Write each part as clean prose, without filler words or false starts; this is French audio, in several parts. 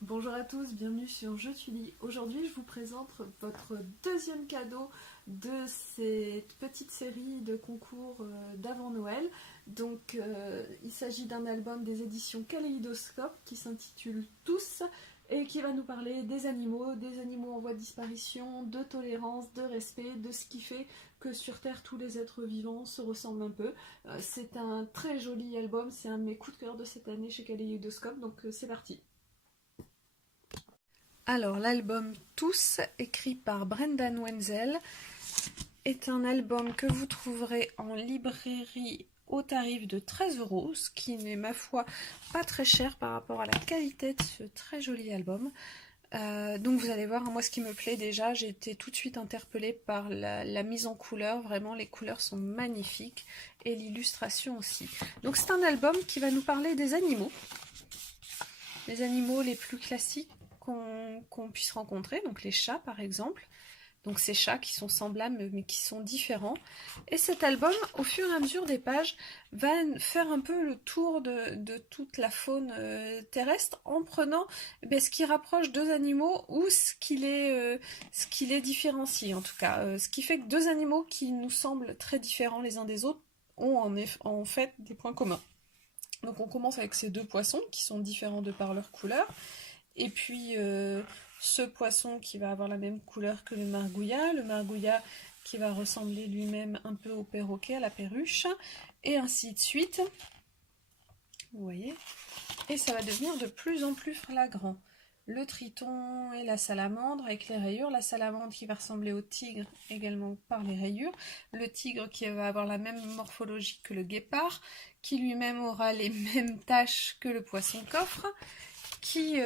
Bonjour à tous, bienvenue sur Je Tu lis. Aujourd'hui, je vous présente votre deuxième cadeau de cette petite série de concours d'avant Noël. Il s'agit d'un album des éditions Kaléidoscope qui s'intitule Tous et qui va nous parler des animaux en voie de disparition, de tolérance, de respect, de ce qui fait que sur Terre tous les êtres vivants se ressemblent un peu. C'est un très joli album, c'est un de mes coups de cœur de cette année chez Kaléidoscope, donc c'est parti. Alors, l'album Tous, écrit par Brendan Wenzel, est un album que vous trouverez en librairie au tarif de 13 €, ce qui n'est, ma foi, pas très cher par rapport à la qualité de ce très joli album. Donc vous allez voir, moi ce qui me plaît déjà, j'ai été tout de suite interpellée par la mise en couleur, vraiment les couleurs sont magnifiques, et l'illustration aussi. Donc c'est un album qui va nous parler des animaux les plus classiques qu'on puisse rencontrer, donc les chats par exemple, donc ces chats qui sont semblables mais qui sont différents. Et cet album, au fur et à mesure des pages, va faire un peu le tour de toute la faune terrestre en prenant ce qui rapproche deux animaux ou ce qui les différencie en tout cas. Ce qui fait que deux animaux qui nous semblent très différents les uns des autres ont en fait des points communs. Donc on commence avec ces deux poissons qui sont différents de par leur couleur. Et puis ce poisson qui va avoir la même couleur que le margouillat qui va ressembler lui-même un peu au perroquet, à la perruche, et ainsi de suite. Vous voyez? Et ça va devenir de plus en plus flagrant. Le triton et la salamandre avec les rayures, la salamandre qui va ressembler au tigre également par les rayures, le tigre qui va avoir la même morphologie que le guépard, qui lui-même aura les mêmes taches que le poisson coffre, qui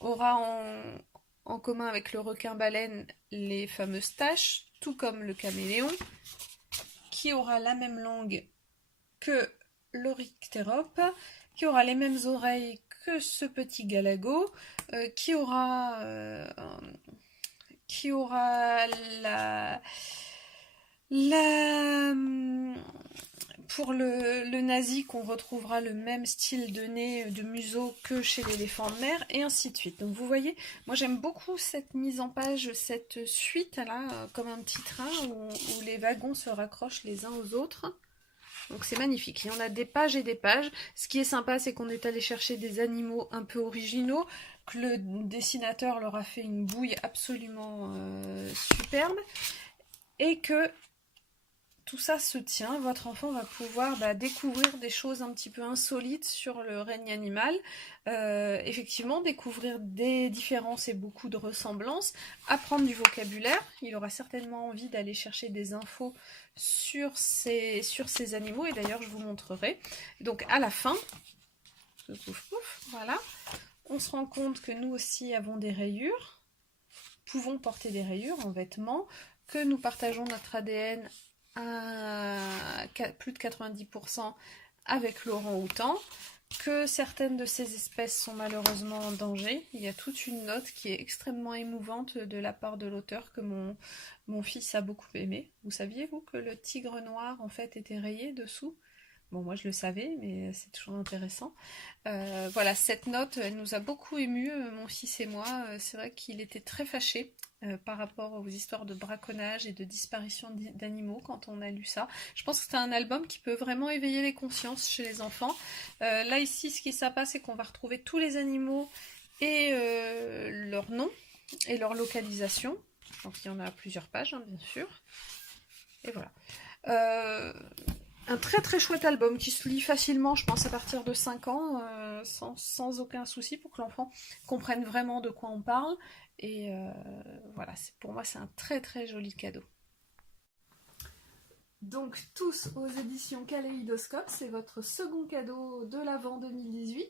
aura en commun avec le requin-baleine les fameuses taches, tout comme le caméléon, qui aura la même langue que l'Oryctérope, qui aura les mêmes oreilles que ce petit galago, qui aura la pour le nazi, qu'on retrouvera le même style de nez, de museau que chez l'éléphant de mer, et ainsi de suite. Donc vous voyez, moi j'aime beaucoup cette mise en page, cette suite là, comme un petit train où les wagons se raccrochent les uns aux autres. Donc c'est magnifique, il y en a des pages et des pages. Ce qui est sympa, c'est qu'on est allé chercher des animaux un peu originaux, que le dessinateur leur a fait une bouille absolument superbe, et que tout ça se tient, votre enfant va pouvoir découvrir des choses un petit peu insolites sur le règne animal, effectivement découvrir des différences et beaucoup de ressemblances, apprendre du vocabulaire, il aura certainement envie d'aller chercher des infos sur ces animaux, et d'ailleurs je vous montrerai. Donc à la fin, pouf, pouf, voilà, on se rend compte que nous aussi avons des rayures, pouvons porter des rayures en vêtements, que nous partageons notre ADN à plus de 90% avec l'orang-outan, que certaines de ces espèces sont malheureusement en danger. Il y a toute une note qui est extrêmement émouvante de la part de l'auteur que mon fils a beaucoup aimé. Vous saviez, vous, que le tigre noir, en fait, était rayé dessous? Bon, moi je le savais, mais c'est toujours intéressant. Voilà, cette note, elle nous a beaucoup émus, mon fils et moi. C'est vrai qu'il était très fâché par rapport aux histoires de braconnage et de disparition d'animaux quand on a lu ça. Je pense que c'est un album qui peut vraiment éveiller les consciences chez les enfants. Là, ici, ce qui est sympa, c'est qu'on va retrouver tous les animaux et leurs noms et leur localisation. Donc il y en a plusieurs pages, hein, bien sûr. Et voilà. Un très très chouette album qui se lit facilement, je pense à partir de 5 ans, sans aucun souci, pour que l'enfant comprenne vraiment de quoi on parle. Et voilà, pour moi c'est un très très joli cadeau. Donc Tous aux éditions Kaléidoscope, c'est votre second cadeau de l'Avent 2018.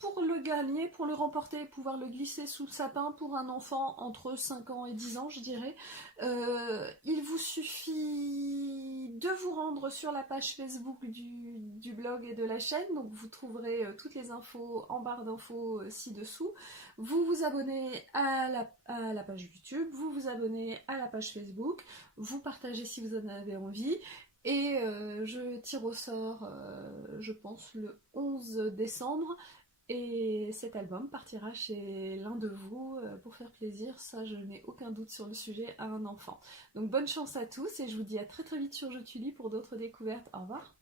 Pour le gagner, pour le remporter, pouvoir le glisser sous le sapin pour un enfant entre 5 ans et 10 ans, je dirais, il vous suffit de vous rendre sur la page Facebook du blog et de la chaîne, donc vous trouverez toutes les infos en barre d'infos ci-dessous. Vous vous abonnez à la page YouTube, vous vous abonnez à la page Facebook, vous partagez si vous en avez envie. Et je tire au sort, je pense, le 11 décembre, Et cet album partira chez l'un de vous pour faire plaisir, ça je n'ai aucun doute sur le sujet, à un enfant. Donc bonne chance à tous et je vous dis à très très vite sur Je Tully pour d'autres découvertes. Au revoir.